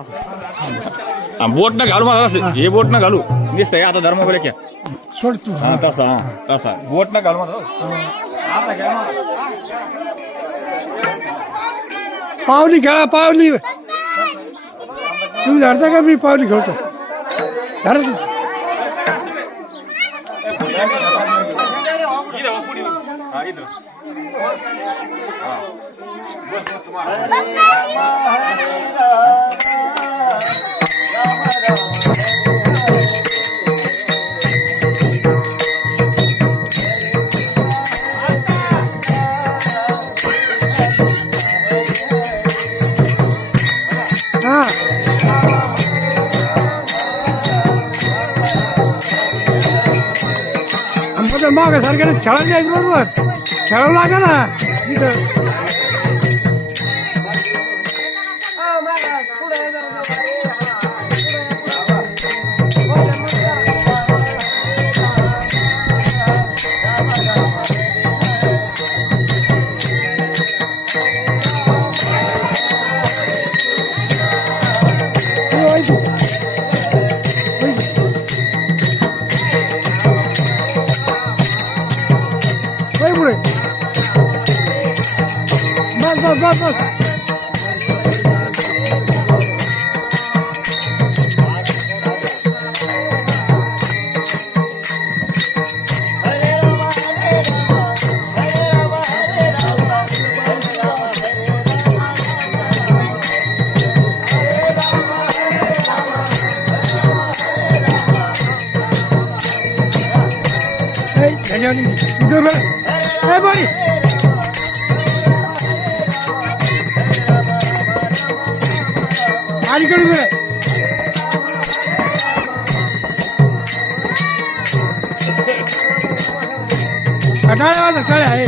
बोट न घालू मला असं हे बोट न घालू निसतंय आता धर्म बोले क्या सोड तू हा तसा बोट न घालू मला आता घ्या मला. पावली खेळा पावली तुम्ही धरता का मी पावली खेळतो धरा तू. इथं हो, पुढे हो. हा, इथं. हा. बस, बस, तुम्हाला. हा आमच्या माग सारख्याने खेळायला जायचं बरोबर खेळावं लागा ना इथं. पुढे बस बस बस बस इधर ए बोली आलीकडे बरं कटाळ्यावाला कळे आहे.